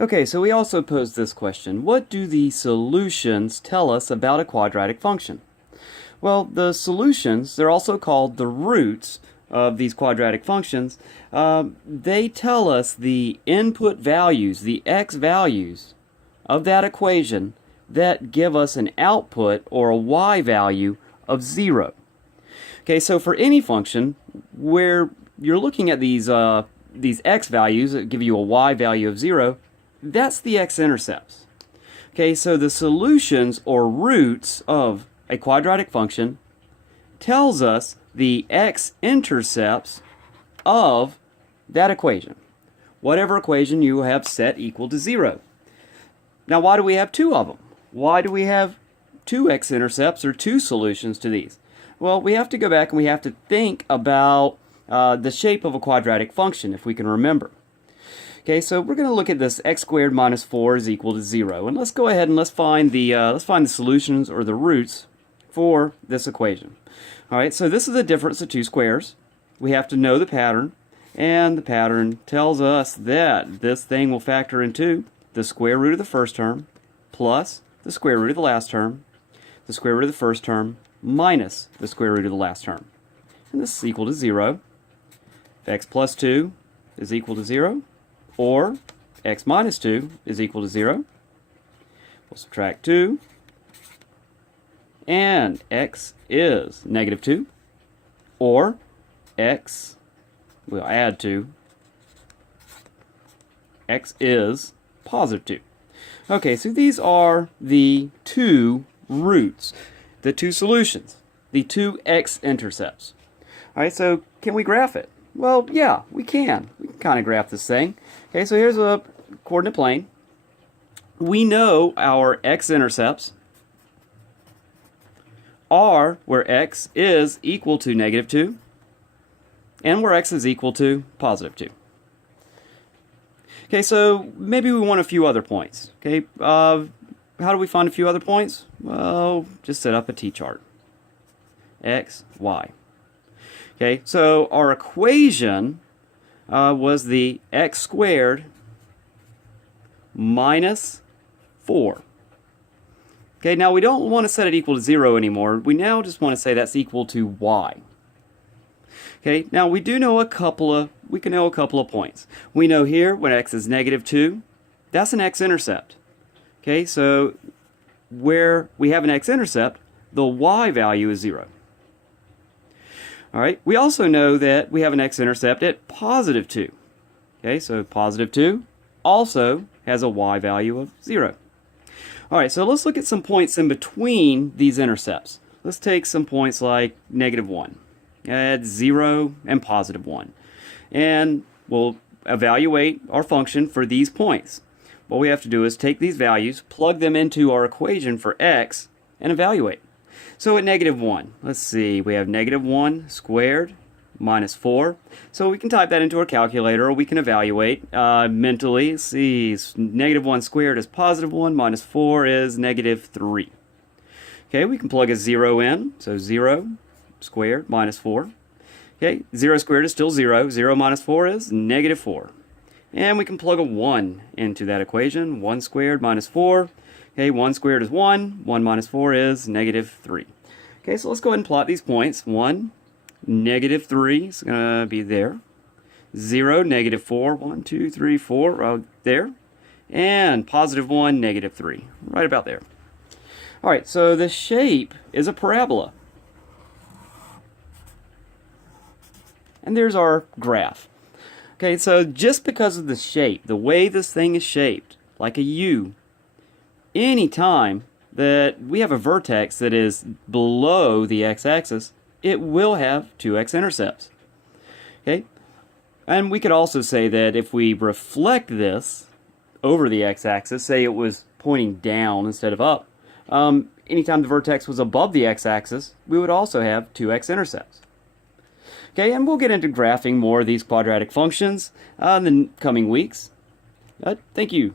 Okay, so we also posed this question. What do the solutions tell us about a quadratic function? Well, the solutions, they're also called the roots of these quadratic functions. They tell us the input values, the x values of that equation that give us an output or a y value of 0. Okay, so for any function where you're looking at these x values that give you a y value of 0, that's the x-intercepts. Okay, so the solutions or roots of a quadratic function tells us the x-intercepts of that equation, whatever equation you have set equal to 0. Now, why do we have two of them? Why do we have two x-intercepts or two solutions to these? Well, we have to go back and we have to think about the shape of a quadratic function, if we can remember. Okay, so we're going to look at this x squared minus 4 is equal to 0. And let's go ahead and let's find the solutions or the roots for this equation. All right, so this is a difference of two squares. We have to know the pattern, and the pattern tells us that this thing will factor into the square root of the first term plus the square root of the last term, the square root of the first term minus the square root of the last term. And this is equal to 0. If x plus 2 is equal to 0, or x minus 2 is equal to 0, we'll subtract 2, and x is negative 2, or x, we'll add 2, x is positive 2. Okay, so these are the two roots, the two solutions, the two x-intercepts. All right, so can we graph it? Well, yeah, we can. We can kind of graph this thing. Okay, so here's a coordinate plane. We know our x-intercepts are where x is equal to negative 2 and where x is equal to positive 2. Okay, so maybe we want a few other points. Okay, how do we find a few other points? Well, just set up a t-chart. X, y. Okay, so our equation was the x squared minus 4. Okay, now we don't want to set it equal to 0 anymore. We now just want to say that's equal to y. Okay, now we do know we can know a couple of points. We know here when x is negative 2, that's an x-intercept. Okay, so where we have an x-intercept, the y value is 0. All right, we also know that we have an x-intercept at positive 2. Okay, so positive 2 also has a y value of 0. All right, so let's look at some points in between these intercepts. Let's take some points like negative 1, at 0, and positive 1. And we'll evaluate our function for these points. What we have to do is take these values, plug them into our equation for x, and evaluate. So at negative 1, let's see, we have negative 1 squared minus 4. So we can type that into our calculator, or we can evaluate mentally. Let's see, negative 1 squared is positive 1, minus 4 is negative 3. Okay, we can plug a 0 in, so 0 squared minus 4. Okay, 0 squared is still 0. 0 minus 4 is negative 4. And we can plug a 1 into that equation. 1 squared minus 4. Okay, 1 squared is 1. 1 minus 4 is negative 3. Okay, so let's go ahead and plot these points. 1, negative 3 is going to be there. 0, negative 4. 1, 2, 3, 4, there. And positive 1, negative 3, right about there. All right, so the shape is a parabola. And there's our graph. Okay, so just because of the shape, the way this thing is shaped, like a U, any time that we have a vertex that is below the x-axis, it will have two x-intercepts. Okay, and we could also say that if we reflect this over the x-axis, say it was pointing down instead of up, anytime the vertex was above the x-axis, we would also have two x-intercepts. Okay, and we'll get into graphing more of these quadratic functions in the coming weeks. Thank you.